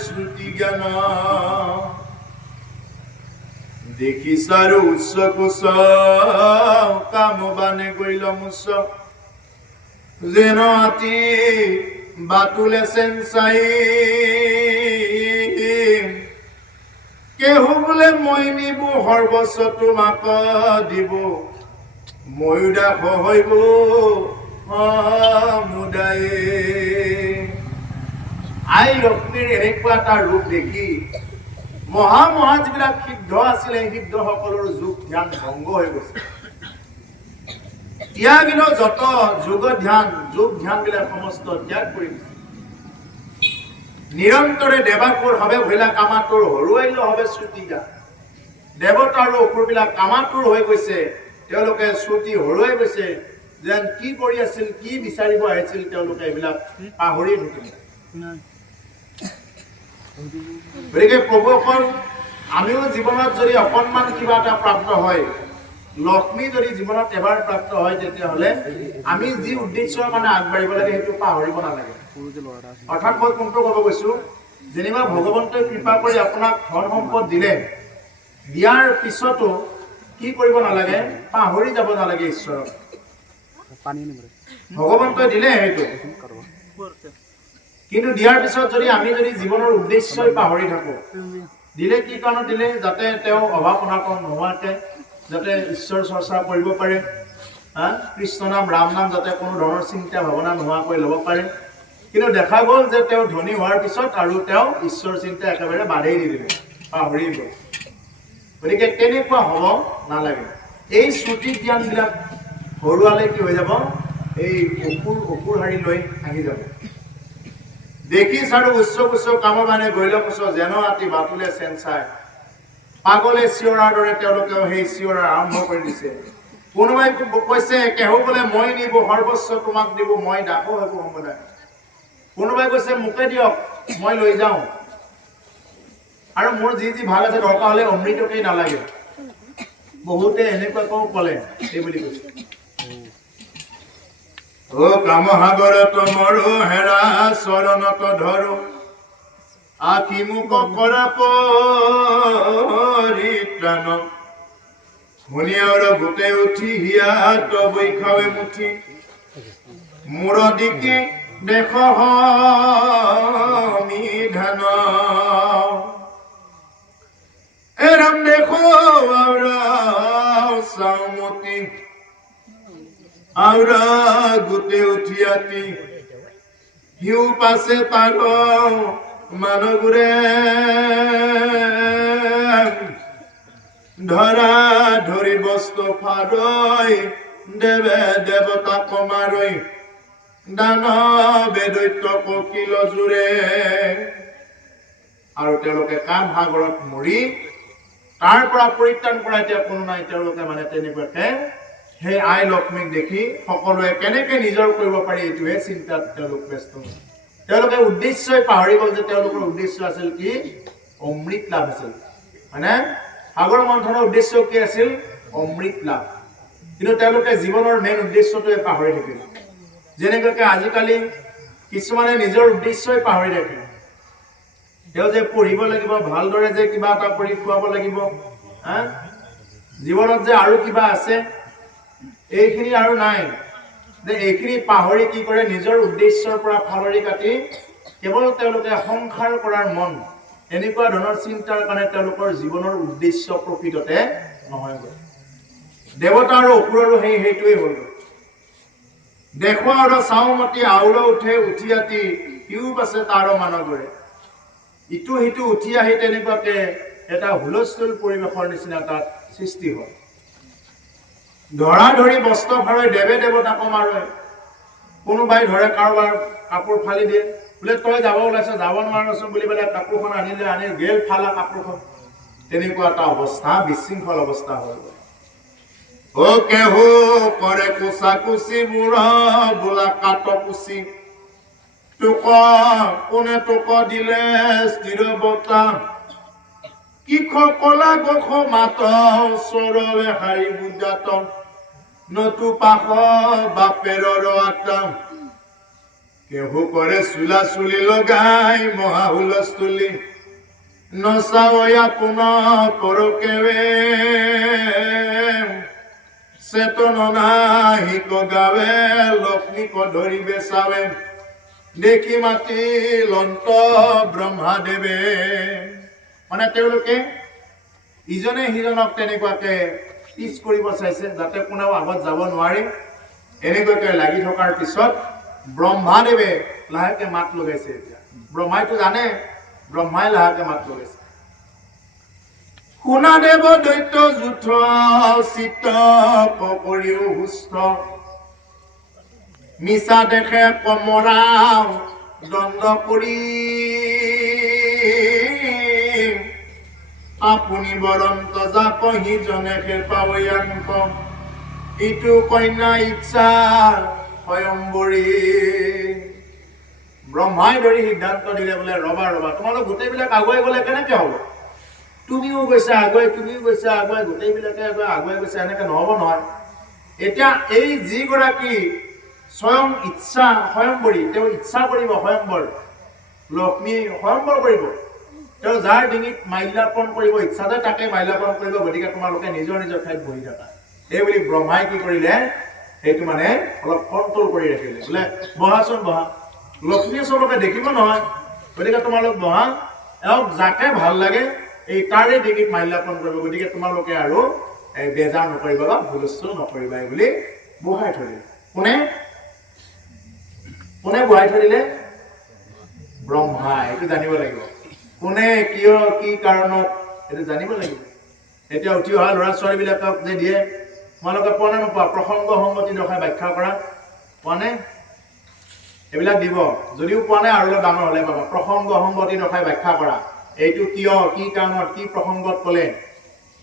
শ্ৰুতি জ্ঞান দেখিছাৰো উচ্চ কোচ কাম বানে গৈল মুচ যেন আতি বাতুলে চেঞ্চাই কেহু বোলে মই নিব সৰ্বস্ব তোমাক দিব ময়ো দাস হৈব মুদাই। আই লক্ষ্মীৰ এনেকুৱা এটা ৰূপ দেখি মহা যিবিলাক সিদ্ধ আছিলে সিদ্ধ সকলৰ যোগ ধ্যান ভংগ হৈ গৈছে। ত্যাগিল যত যোগ ধ্যান বিলাক সমস্ত ত্যাগ কৰি দিছে। নিৰন্তৰে দেৱাসুৰ হবে ভৈলা কামাতুৰ হৰুৱাইল হবে শ্ৰুতি জ্ঞান। দেৱতা আৰু অসুৰবিলাক কামাতুৰ হৈ গৈছে, তেওঁলোকে শ্ৰুতি হৰুৱাই গৈছে। যেন কি কৰি আছিল, কি বিচাৰিব আহিছিল, তেওঁলোকে এইবিলাক পাহৰি থাকিল। গতিকে প্ৰভু অকল আমিও জীৱনত যদি অকণমান কিবা এটা প্ৰাপ্ত হয়, লক্ষ্মী যদি জীৱনত এবাৰ প্ৰাপ্ত হয়, তেতিয়াহ'লে আমি যি উদ্দেশ্যৰ কাৰণে আগবাঢ়িব লাগে সেইটো পাহৰিব নালাগে। অৰ্থাৎ মই কোনটো ক'ব গৈছো, যেনিবা ভগৱন্তই কৃপা কৰি আপোনাক ধন সম্পদ দিলে, দিয়াৰ পিছতো কি কৰিব নালাগে, পাহৰি যাব নালাগে ঈশ্বৰক। ভগৱন্তই দিলে সেইটো, কিন্তু দিয়াৰ পিছত যদি আমি জীৱনৰ উদ্দেশ্যই পাহৰি থাকো, দিলে কি কাৰণত দিলে, যাতে তেওঁ অভাৱ অনাটন নোহোৱাকে যাতে ঈশ্বৰ চৰ্চা কৰিব পাৰে, কৃষ্ণ নাম ৰাম নাম যাতে কোনো ধৰণৰ চিন্তা ভাৱনা নোহোৱাকৈ ল'ব পাৰে। কিন্তু দেখা গ'ল যে তেওঁ ধনী হোৱাৰ পিছত আৰু তেওঁ ঈশ্বৰ চিন্তা একেবাৰে বাদেই দি দিলে, পাহৰি গ'ল। গতিকে তেনেকুৱা হ'ব নালাগে। এই শ্ৰুতি জ্ঞানবিলাক হৰুৱালে কি হৈ যাব, এই অসুৰ হাৰি লৈ আহি যাব। দেখিছ আৰু উচ্চ কাম মানে গৈল মুচ যেন আতি বাতুলে চেঞ্চাই। পাগলে চিঞৰাৰ দৰে তেওঁলোকেও সেই চিঞৰা আৰম্ভ কৰি দিছে। কোনোবাই কৈছে কেহু বোলে মই নিব সৰ্বস্ব তোমাক দিব মই দাসো হ'ব সমুদায়। কোনোবাই কৈছে মোকে দিয়ক মই লৈ যাওঁ, আৰু মোৰ যি ভাগ আছে দৰকাৰ হ'লে অমৃতকেই নালাগে। বহুতে এনেকুৱাকৈও ক'লে, এই বুলি কৈছে। ও কাম সাগৰ তোমৰো হেৰা চৰণত ধৰো আখি মুখ কৰা পৰিত্ৰাণ মুনিয়ৰ গোটে উঠি হিয়াত বৈখাৱে মুঠি মূৰ দিকে দেখ ধান এৰাম দেখো চাউমতি আউৰা গোটে উঠি আতি হিউ পাছে তাৰ মানুহবোৰে ধৰা ধৰি বস্তু ফাৰৈ দেৱে দেৱতা কমাৰৈ দানৱে দৈত্য ককিল জোৰে। আৰু তেওঁলোকে কাম সাগৰত মৰি তাৰ পৰা পৰিত্ৰাণ কৰা এতিয়া কোনো নাই। তেওঁলোকে মানে তেনেকুৱাকে সেই আই লক্ষ্মীক দেখি সকলোৱে কেনেকে নিজৰ কৰিব পাৰি এইটোহে চিন্তাত তেওঁলোক ব্যস্ত। তেওঁলোকে উদ্দেশ্যই পাহৰি গ'ল যে তেওঁলোকৰ উদ্দেশ্য আছিল কি, অমৃত লাভ আছিল। মানে সাগৰ মন্থনৰ উদ্দেশ্য কি আছিল, অমৃত লাভ। কিন্তু তেওঁলোকে জীৱনৰ মেইন উদ্দেশ্যটোৱে পাহৰি থাকিল। যেনেকুৱাকে আজিকালি কিছুমানে নিজৰ উদ্দেশ্যই পাহৰি থাকিল। তেওঁ যে পঢ়িব লাগিব, ভালদৰে যে কিবা এটা কৰি খুৱাব লাগিব, জীৱনত যে আৰু কিবা আছে, এইখিনি আৰু নাই। যে এইখিনি পাহৰি কি কৰে, নিজৰ উদ্দেশ্যৰ পৰা ফালৰি কাটি কেৱল তেওঁলোকে সংসাৰ কৰাৰ মন, এনেকুৱা ধৰণৰ চিন্তাৰ কাৰণে তেওঁলোকৰ জীৱনৰ উদ্দেশ্য প্ৰকৃততে নহয়। দেৱতা আৰু অসুৰৰো সেইটোৱেই হ'ল। দেখুৱা আৰু চাওমতি আউৰ উঠে উঠি আতি সিও পাছে তাৰ মানৱৰে। ইটো সিটো উঠি আহি তেনেকুৱাকে এটা হুলস্থুল পৰিৱেশৰ নিচিনা তাত সৃষ্টি হয়। ধৰা ধৰি বস্ত্ৰ ফাৰৈ দেৱে দেৱতা কমাৰৈ। কোনোবাই ধৰে কাৰোবাৰ কাপোৰ ফালি দিয়ে, বোলে তই যাব ওলাইছ, যাব নোৱাৰচোন বুলি পেলাই কাপোৰখন আনিলে, আনি গেল ফালা কাপোৰখন। তেনেকুৱা এটা অৱস্থা, বিশৃংখল অৱস্থা হৈ গ'ল। ও কেহ কৰে কুচা কুচি বুঢ়া বোলা কাট কুচি তোক কোনে তোক দিলে স্থিৰ বতা কিখ কলা গখ মাত চৰৱে হাৰি বুজাত নতু পাখ বাপেৰৰ আটাম কেহু কৰে চুলা চুলি লগাই মহা হুলস্থুলি নচাৱয়া পুনৰ পৰকেৱে চেতন নাহি গাৱে লক্ষ্মীক ধৰিবে চাৱে দেখি মাতি লন্ত ব্ৰহ্মাদেৱে। মানে তেওঁলোকে ইজনে সিজনক তেনেকুৱাকে পিছ কৰিব চাইছে যাতে কোনেও আগত যাব নোৱাৰে। এনেকুৱাকে লাগি থকাৰ পিছত ব্ৰহ্মাদেৱে লাহেকে মাত লগাইছে। এতিয়া ব্ৰহ্মাইতো জানে, ব্ৰহ্মাই লাহেকে মাত লগাইছে। শুনাদেৱ দৈত্য যুথ চিত্ত কৰিও সুস্থ মিছা দেখে কমৰা দণ্ড কৰি আপুনি বৰন্ত যাক সিজনে খেপাবয়াংক ইটো কন্যা ইচ্ছা স্বয়ম্বৰী। ব্ৰহ্মাই ধৰি সিদ্ধান্ত দিলে বোলে ৰবা ৰবা তোমালোক গোটেইবিলাক আগুৱাই গ'লে কেনেকে হ'ব? তুমিও গৈছা আগুৱাই, তুমিও গৈছা আগুৱাই, গোটেইবিলাকে আগুৱাই গৈছা, এনেকে নহ'ব নহয়। এতিয়া এই যিগৰাকী স্বয়ং ইচ্ছা স্বয়ম্বৰী, তেওঁ ইচ্ছা কৰিব স্বয়ম্বৰ, লক্ষ্মী স্বয়ম্বৰ কৰিব, তেওঁ যাৰ ডিঙিত মাল্যাৰ্পণ কৰিব ইচ্ছা যায় তাকে মাল্যাৰ্পণ কৰিব। গতিকে তোমালোকে নিজৰ নিজৰ ঠাইত বহি থাকা। এই বুলি ব্ৰহ্মাই কি কৰিলে, সেইটো মানে অলপ কণ্ট্ৰল কৰি ৰাখিলে। বোলে বহাচোন বহা, লক্ষ্মীয়ে চবকে দেখিব নহয়, গতিকে তোমালোক বহা, এওঁক যাকে ভাল লাগে এই তাৰে ডিঙিত মাল্যাৰ্পণ কৰিব। গতিকে তোমালোকে আৰু বেজাৰ নকৰিবা বা হুলস্থুল নকৰিবা, এই বুলি বহাই থৈ দিলে। কোনে কোনে বহাই থৈ দিলে? ব্ৰহ্মাই। এইটো জানিব লাগিব, কোনে কিয় কি কাৰণত, এইটো জানিব লাগিব। এতিয়া উঠি অহা ল'ৰা ছোৱালীবিলাকক যে দিয়ে, তোমালোকে পোৱা নে নোপোৱা? প্ৰসংগ সংগতি দৰ্শাই ব্যাখ্যা কৰা পোৱা নে? এইবিলাক দিব, যদিও পোৱা নাই আৰু অলপ ডাঙৰ হ'লে পাবা। প্ৰসংগ সংগতি দৰ্শাই ব্যাখ্যা কৰা, এইটো কিয় কি কাৰণত কি প্ৰসংগত ক'লে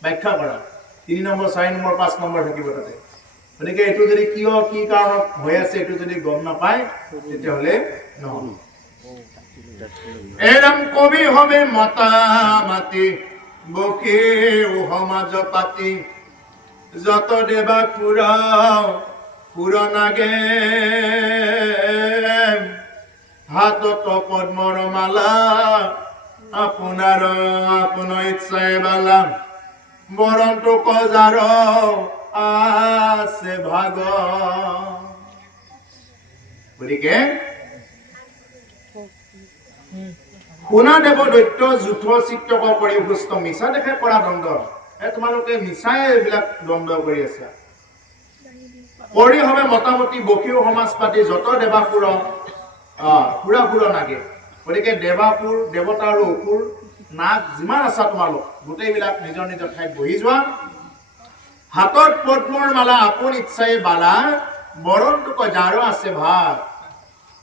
ব্যাখ্যা কৰা। 3 নম্বৰ 4 নম্বৰ 5 নম্বৰ থাকিব তাতে। গতিকে এইটো যদি কিয় কি কাৰণত হৈ আছে এইটো যদি গম নাপায় তেতিয়াহ'লে নহ'ব। এৰম কবি হবে মতা মাতি বকে সমাজ পাতি যত দেবা পুৰনাগে হাতত পদ্মৰ মালা আপোনাৰ ইচ্ছাই বালা বৰন্ত কজাৰ আছে ভাগ। গতিকে শুনা দেৱ দৈত্য যুথ চিত্তক কৰি সুস্থ মিছা দেখে কৰা দণ্ড। তোমালোকে মিছাই এইবিলাক দণ্ড কৰি আছা। কৰি হবে মোটামুটি বকিও সমাজ পাতি যত দেৱাপুৰ সুৰা নাগে। গতিকে দেৱাপুৰ দেৱতা আৰু অসুৰ নাগ যিমান আছা তোমালোক গোটেইবিলাক নিজৰ নিজৰ ঠাইত বহি যোৱা। হাতত পদ্মৰ মালা আপোন ইচ্ছাই বালা বৰন্তোক যাৰ আছে ভাগ।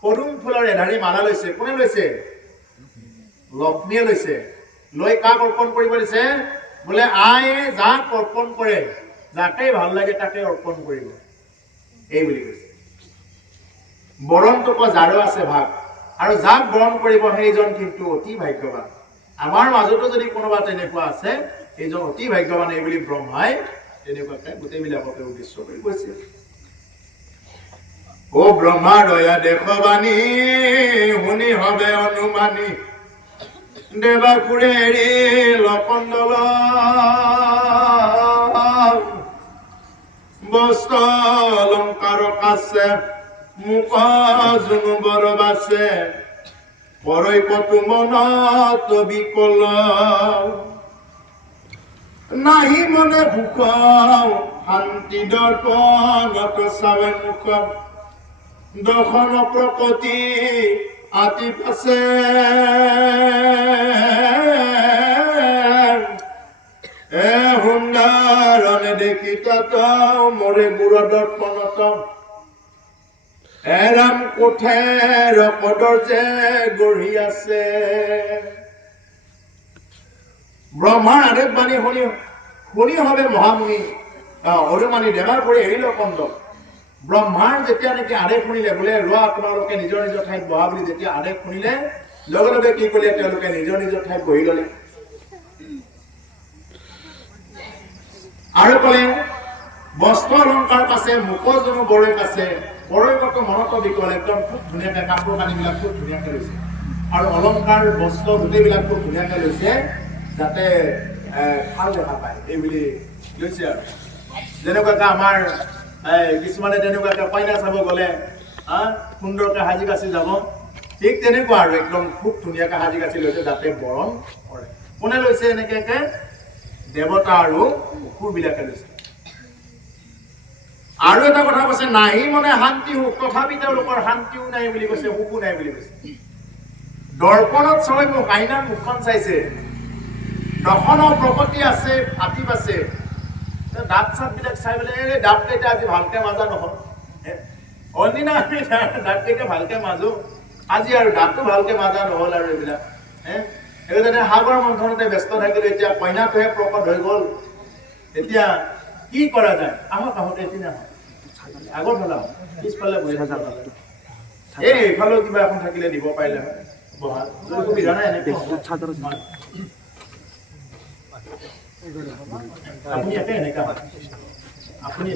পদুম ফুলৰ এধাৰি মালা লৈছে। কোনে লৈছে? লক্ষ্মীয়ে লৈছে। লৈ কাক অৰ্পণ কৰিব দিছে? বোলে আই যাক অৰ্পণ কৰে, যাকেই ভাল লাগে তাকে অৰ্পণ কৰিব, এই বুলি কৈছে। বৰন্তোক যাৰ আছে ভাগ, আৰু যাক বৰণ কৰিব সেইজন কিন্তু অতি ভাগ্যৱান। আমাৰ মাজতো যদি কোনোবা তেনেকুৱা আছে এইজন অতি ভাগ্যৱান, এই বুলি ব্ৰহ্মাই তেনেকুৱাকে গোটেইবিলাককে উদ্দেশ্য কৰি কৈছিল। ও ব্ৰহ্মা দয়া দেখবাণী শুনি হবে অনুমানী দেৱাপুৰে এৰি লকন্দল বস্ত্ৰ অলংকাৰ কাছে মুখ জুনু বৰ বাছে পৰৈ কটু মনত বিকল নাহি মনে ভোক শান্তি দৰ্পণত চাৱে মুখ দৰ্শন প্ৰকৃতি আতি পাছে সুন্দৰনে দেখি তাত মৰে গুৰ দৰ্পণত এৰাম কোঠেৰ পদৰ যে গঢ়ি আছে। ব্ৰহ্মাৰ আদেশ বাণী শুনি হবে মহামুনি অৰুমানি বেমাৰ কৰি এৰিল কণ্ড। ব্ৰহ্মাৰ যেতিয়া নেকি আদেশ শুনিলে, বোলে ৰোৱা তোমালোকে নিজৰ নিজৰ ঠাইত বহা বুলি যেতিয়া আদেশ শুনিলে, লগে লগে কি কৰিলে, তেওঁলোকে নিজৰ নিজৰ ঠাইত বহি ললে। আৰু ক'লে বস্ত্ৰ অলংকাৰ পাছে মুখজনো বৰৈ পাছে, বৰৈ কত মনত বিকল, একদম খুব ধুনীয়াকে কাপোৰ কানিবিলাক খুব ধুনীয়াকে লৈছে, আৰু অলংকাৰ বস্ত্ৰ গোটেইবিলাক খুব ধুনীয়াকে লৈছে, যাতে ভাল দেখা পায় এই বুলি লৈছে। আৰু যেনেকুৱাকে আমাৰ কিছুমানে তেনেকুৱাকে কইনা চাব গ'লে সুন্দৰকে সাজি কাচি যাব, ঠিক তেনেকুৱা আৰু একদম খুব ধুনীয়াকে সাজি কাচি লৈছে যাতে বৰণ কৰে। কোনে লৈছে এনেকে? দেৱতা আৰু অসুৰবিলাকে লৈছে। আৰু এটা কথা কৈছে, নাহি মনে শান্তি সুখ, তথাপি তেওঁলোকৰ শান্তিও নাই বুলি কৈছে, সুখো নাই বুলি কৈছে। দৰ্পণত চাই মোক আইনাৰ মুখখন চাইছে, দৰ্শনৰ প্ৰকৃতি আছে, ফাটি আছে, দাঁত চাত বিলাক চাই পেলাই এই দাঁত কেইটা আজি ভালকে মাজা নহল, অন্যদিনা আমি দাঁত কেইটা ভালকে মাজো, আজি আৰু দাঁতটো ভালকে মাজা নহল। আৰু এইবিলাক সেইকাৰণে সাগৰ মন্থনতে ব্যস্ত থাকিলে। এতিয়া কইনাটোহে প্ৰকট হৈ গল, এতিয়া কি কৰা যায়? আহক এতিয়া আগত হলাম পিছফালে বহি থকা, এইফালেও কিবা এখন থাকিলে দিব পাৰিলে হয়, বহা সুবিধা নাই। এনেকে আপুনি একে এনেকা আপুনি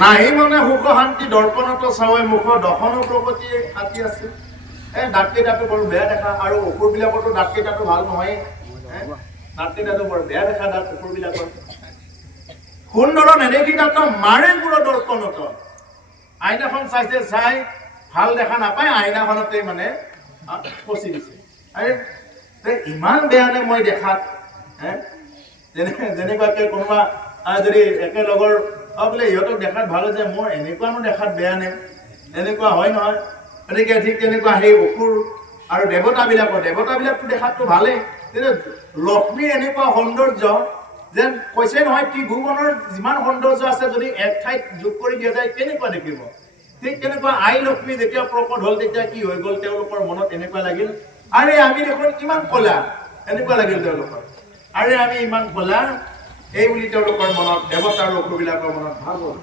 নাহি মানে সুখ শান্তি, দৰ্পণত চাৱৈ মুখ, দশনো প্ৰগতি আতি আছে। দাঁত কেইটাটো বৰ বেয়া দেখা, আৰু অসুৰ বিলাকৰতো দাঁত কেইটাটো ভাল নহয়, দাঁত কেইটাটো বৰ বেয়া দেখা দাঁত অসুৰ বিলাকৰ। সুন্দৰ নেদেখি দাঁত মাৰে গুড় দৰ্পণত, আইনাখন চাইছে, চাই ভাল দেখা নাপায়, আইনাখনতে মানে ফচি দিছে। ইমান বেয়া নে মই দেখাত? যেনেকুৱাকে কোনোবা যদি একেলগৰ বোলে ইহঁতক দেখাত ভাল হৈছে, মোৰ এনেকুৱানো দেখাত বেয়া নে, এনেকুৱা হয় নহয়। গতিকে ঠিক তেনেকুৱা সেই অসুৰ আৰু দেৱতাবিলাকতো দেখাততো ভালেই, কিন্তু লক্ষ্মীৰ এনেকুৱা সৌন্দৰ্য যেন কৈছে নহয়, ত্ৰিভুৱনৰ যিমান সৌন্দৰ্য আছে যদি এক ঠাইত যোগ কৰি দিয়া যায় কেনেকুৱা দেখিব। ঠিক তেনেকুৱা আই লক্ষ্মী যেতিয়া প্ৰকট হ'ল, তেতিয়া কি হৈ গ'ল, তেওঁলোকৰ মনত এনেকুৱা লাগিল, আৰে আমি দেখোন কিমান কলা, এনেকুৱা লাগিল তেওঁলোকৰ। আৰে আমি ইমান কলা, এই বুলি তেওঁলোকৰ মনত, দেৱতা আৰু অসুৰবিলাকৰ মনত ভাব হ'ল।